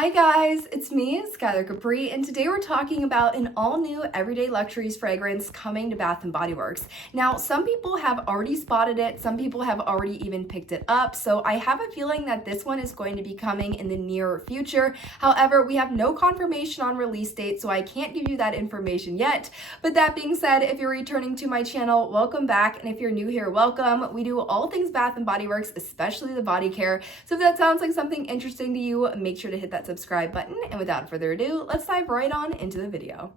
Hi guys, it's me, Skylar Capri, and today we're talking about an all-new Everyday Luxuries fragrance coming to Bath & Body Works. Now, some people have already spotted it, some people have already even picked it up, so I have a feeling that this one is going to be coming in the near future. However, we have no confirmation on release date, so I can't give you that information yet. But that being said, if you're returning to my channel, welcome back, and if you're new here, welcome. We do all things Bath & Body Works, especially the body care, so if that sounds like something interesting to you, make sure to hit that subscribe button, and without further ado, let's dive right on into the video.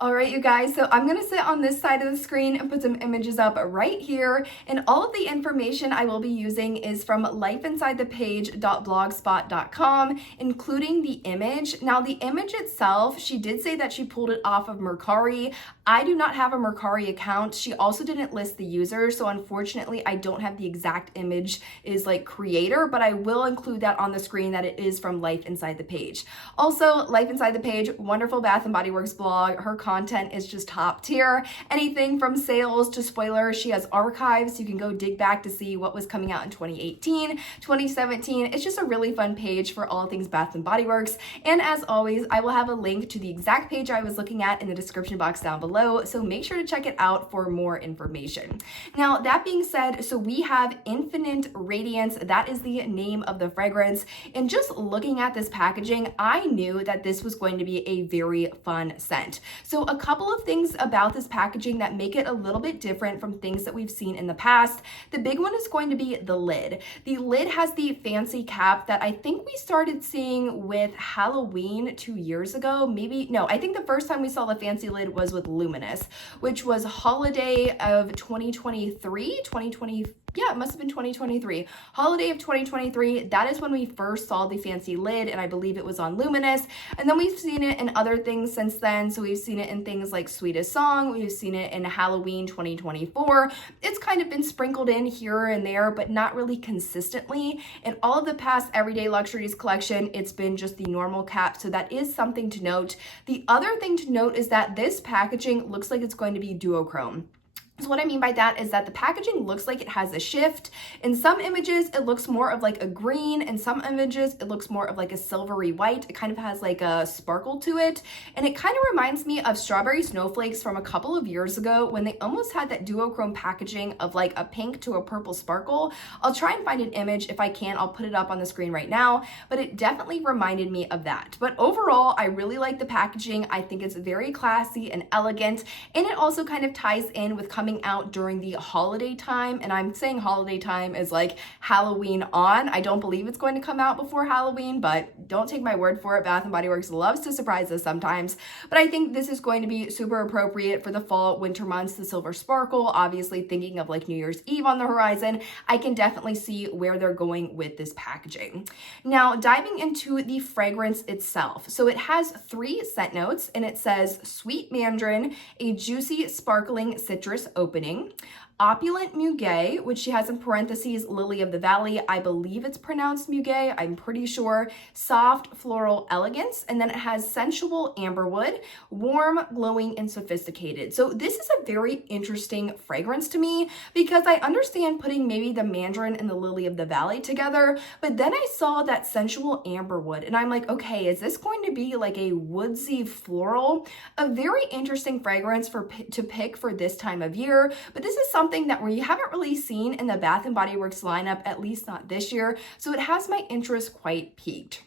All right, you guys, so I'm gonna sit on this side of the screen and put some images up right here, and all of the information I will be using is from lifeinsidethepage.blogspot.com, including the image. Now, the image itself, she did say that she pulled it off of Mercari. I do not have a Mercari account. She also didn't list the user, so unfortunately, I don't have the exact image is like creator, but I will include that on the screen that it is from Life Inside the Page. Also, Life Inside the Page, wonderful Bath & Body Works blog. Her content is just top tier. Anything from sales to spoilers. She has archives. You can go dig back to see what was coming out in 2018, 2017. It's just a really fun page for all things Bath & Body Works. And as always, I will have a link to the exact page I was looking at in the description box down below, so make sure to check it out for more information. Now, that being said, so we have Infinite Radiance. That is the name of the fragrance. And just looking at this packaging, I knew that this was going to be a very fun scent. So a couple of things about this packaging that make it a little bit different from things that we've seen in the past. The big one is going to be the lid. The lid has the fancy cap that I think we started seeing with Halloween 2 years ago. Maybe, no, I think the first time we saw the fancy lid was with Luminous, which was holiday of 2023, yeah, it must have been 2023. Holiday of 2023, that is when we first saw the fancy lid, and I believe it was on Luminous. And then we've seen it in other things since then. So we've seen it in things like Sweetest Song, we've seen it in Halloween 2024. It's kind of been sprinkled in here and there, but not really consistently. In all of the past Everyday Luxuries collection, it's been just the normal cap, so that is something to note. The other thing to note is that this packaging looks like it's going to be duochrome. So what I mean by that is that the packaging looks like it has a shift. In some images, it looks more of like a green. In some images, it looks more of like a silvery white. It kind of has like a sparkle to it. And it kind of reminds me of Strawberry Snowflakes from a couple of years ago when they almost had that duochrome packaging of like a pink to a purple sparkle. I'll try and find an image if I can. I'll put it up on the screen right now, but it definitely reminded me of that. But overall, I really like the packaging. I think it's very classy and elegant, and it also kind of ties in with coming out during the holiday time. And I'm saying holiday time is like Halloween on. I don't believe it's going to come out before Halloween, but don't take my word for it. Bath & Body Works loves to surprise us sometimes. But I think this is going to be super appropriate for the fall, winter months, the silver sparkle, obviously thinking of like New Year's Eve on the horizon. I can definitely see where they're going with this packaging. Now, diving into the fragrance itself. So it has 3 scent notes, and it says sweet mandarin, a juicy, sparkling citrus opening, opulent muguet, which she has in parentheses lily of the valley. I believe it's pronounced muguet, I'm pretty sure. Soft floral elegance, and then it has sensual amberwood, warm, glowing, and sophisticated. So this is a very interesting fragrance to me because I understand putting maybe the mandarin and the lily of the valley together, but then I saw that sensual amberwood and I'm like, okay, is this going to be like a woodsy floral? A very interesting fragrance to pick for this time of year, but this is something that we haven't really seen in the Bath & Body Works lineup, at least not this year, so it has my interest quite piqued.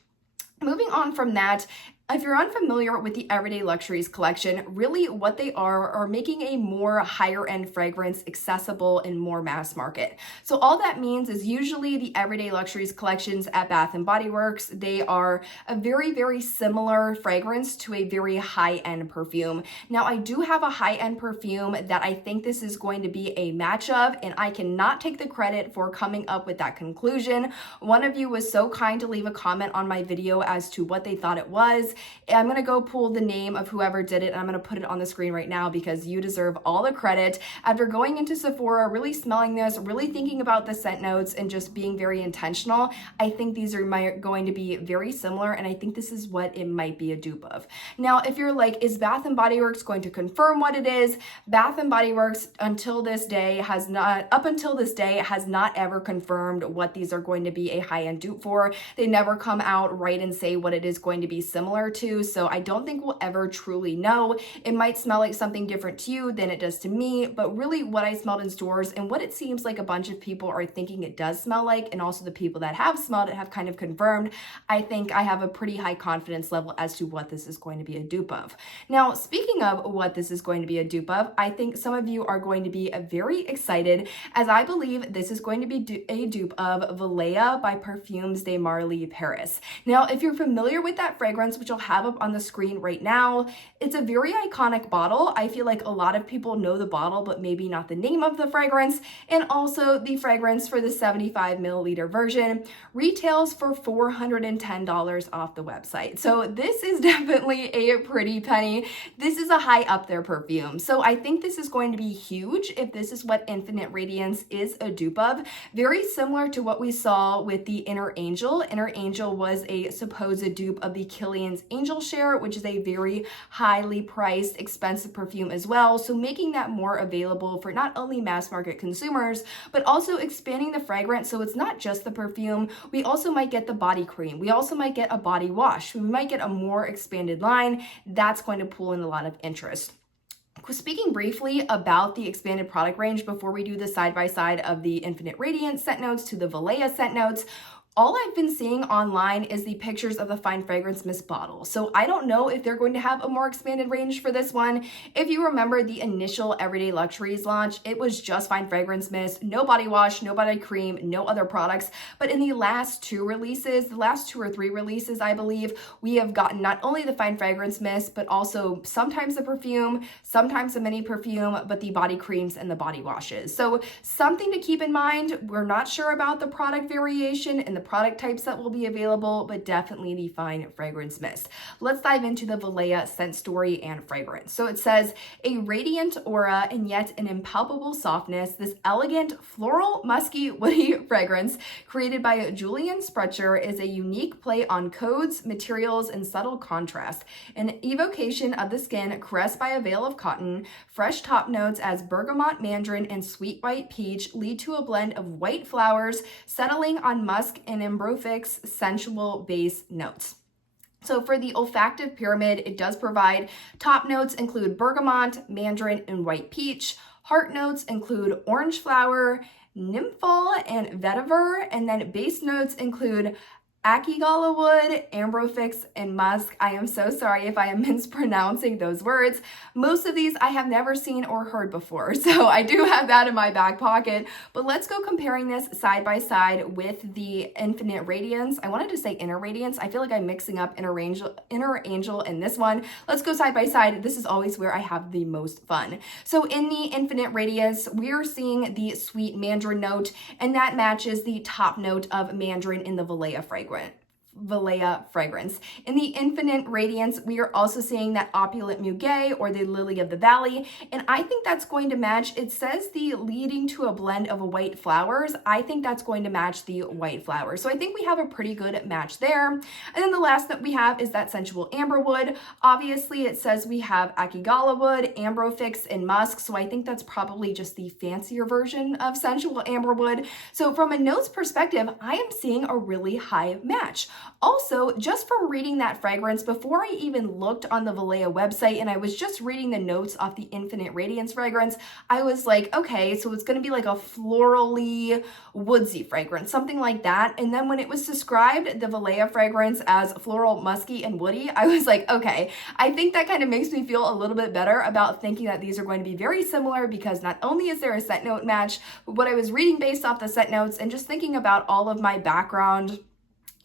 Moving on from that, if you're unfamiliar with the Everyday Luxuries collection, really what they are making a more higher end fragrance accessible and more mass market. So all that means is usually the Everyday Luxuries collections at Bath & Body Works, they are a very, very similar fragrance to a very high-end perfume. Now, I do have a high-end perfume that I think this is going to be a match of, and I cannot take the credit for coming up with that conclusion. One of you was so kind to leave a comment on my video as to what they thought it was. I'm gonna go pull the name of whoever did it, and I'm gonna put it on the screen right now because you deserve all the credit. After going into Sephora, really smelling this, really thinking about the scent notes, and just being very intentional, I think these are going to be very similar, and I think this is what it might be a dupe of. Now, if you're like, is Bath & Body Works going to confirm what it is? Bath & Body Works up until this day has not ever confirmed what these are going to be a high-end dupe for. They never come out right and say what it is going to be similar to, so I don't think we'll ever truly know. It might smell like something different to you than it does to me, but really what I smelled in stores and what it seems like a bunch of people are thinking it does smell like, and also the people that have smelled it have kind of confirmed, I think I have a pretty high confidence level as to what this is going to be a dupe of. Now, speaking of what this is going to be a dupe of, I think some of you are going to be very excited, as I believe this is going to be a dupe of VALAYA by Parfums de Marly Paris. Now, if you're familiar with that fragrance, which I'll have up on the screen right now, it's a very iconic bottle. I feel like a lot of people know the bottle, but maybe not the name of the fragrance. And also the fragrance for the 75 milliliter version retails for $410 off the website. So this is definitely a pretty penny. This is a high up there perfume. So I think this is going to be huge if this is what Infinite Radiance is a dupe of. Very similar to what we saw with the Inner Angel. Inner Angel was a supposed dupe of the Kilian's Angel Share, which is a very highly priced, expensive perfume as well. So making that more available for not only mass market consumers, but also expanding the fragrance. So it's not just the perfume. We also might get the body cream. We also might get a body wash. We might get a more expanded line. That's going to pull in a lot of interest. Speaking briefly about the expanded product range before we do the side-by-side of the Infinite Radiance scent notes to the VALAYA scent notes, all I've been seeing online is the pictures of the Fine Fragrance Mist bottle. So I don't know if they're going to have a more expanded range for this one. If you remember the initial Everyday Luxuries launch, it was just Fine Fragrance Mist, no body wash, no body cream, no other products. But in the last two releases, the last 2 or 3 releases, I believe, we have gotten not only the Fine Fragrance Mist, but also sometimes the perfume, sometimes the mini perfume, but the body creams and the body washes. So something to keep in mind. We're not sure about the product variation and the product types that will be available, but definitely the Fine Fragrance Mist. Let's dive into the VALAYA scent story and fragrance. So it says, a radiant aura and yet an impalpable softness, this elegant floral, musky, woody fragrance created by Julian Sprutcher is a unique play on codes, materials, and subtle contrast. An evocation of the skin caressed by a veil of cotton, fresh top notes as bergamot, mandarin, and sweet white peach lead to a blend of white flowers settling on musk and ambrofix sensual base notes. So for the olfactive pyramid, it does provide top notes include bergamot, mandarin, and white peach. Heart notes include orange flower, nymphal, and vetiver. And then base notes include Akigala wood, ambrofix, and musk. I am so sorry if I am mispronouncing those words. Most of these I have never seen or heard before, so I do have that in my back pocket. But let's go comparing this side by side with the Infinite Radiance. I wanted to say Inner Radiance. I feel like I'm mixing up Inner Angel and this one. Let's go side by side. This is always where I have the most fun. So in the Infinite Radiance, we're seeing the sweet mandarin note, and that matches the top note of mandarin in the VALAYA fragrance. In the Infinite Radiance, we are also seeing that opulent muguet or the lily of the valley, and I think that's going to match. It says the leading to a blend of white flowers. I think that's going to match the white flowers. So I think we have a pretty good match there. And then the last that we have is that sensual amber wood. Obviously, it says we have Akigala wood, ambrofix, and musk. So I think that's probably just the fancier version of sensual amber wood. So from a notes perspective, I am seeing a really high match. Also, just from reading that fragrance, before I even looked on the VALAYA website and I was just reading the notes off the Infinite Radiance fragrance, I was like, okay, so it's going to be like a florally, woodsy fragrance, something like that. And then when it was described, the VALAYA fragrance as floral, musky, and woody, I was like, okay, I think that kind of makes me feel a little bit better about thinking that these are going to be very similar, because not only is there a scent note match, but what I was reading based off the scent notes and just thinking about all of my background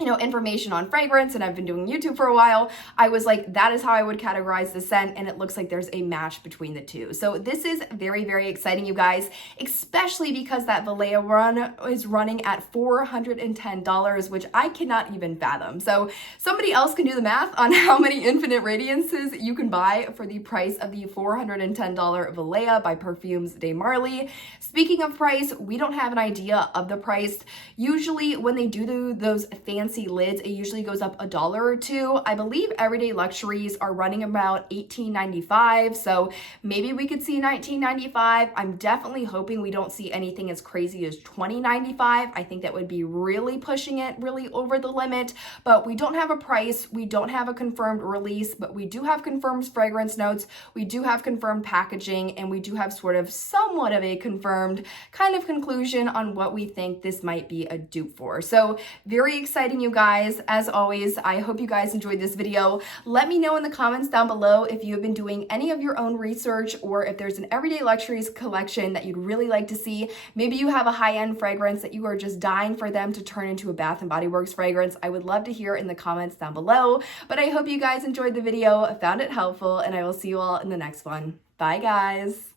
information on fragrance, and I've been doing YouTube for a while, I was like, that is how I would categorize the scent, and it looks like there's a match between the two. So this is very, very exciting, you guys, especially because that VALAYA run is running at $410, which I cannot even fathom. So somebody else can do the math on how many Infinite Radiances you can buy for the price of the $410 VALAYA by Parfums de Marly. Speaking of price, we don't have an idea of the price. Usually when they do those fancy lids, it usually goes up $1 or $2. I believe Everyday Luxuries are running about $18.95, so maybe we could see $19.95. I'm definitely hoping we don't see anything as crazy as $20.95. I think that would be really pushing it really over the limit, but we don't have a price, we don't have a confirmed release, but we do have confirmed fragrance notes, we do have confirmed packaging, and we do have sort of somewhat of a confirmed kind of conclusion on what we think this might be a dupe for. So very exciting, you guys. As always, I hope you guys enjoyed this video. Let me know in the comments down below if you have been doing any of your own research, or if there's an Everyday Luxuries collection that you'd really like to see. Maybe you have a high-end fragrance that you are just dying for them to turn into a Bath & Body Works fragrance. I would love to hear in the comments down below. But I hope you guys enjoyed the video, found it helpful, and I will see you all in the next one. Bye, guys.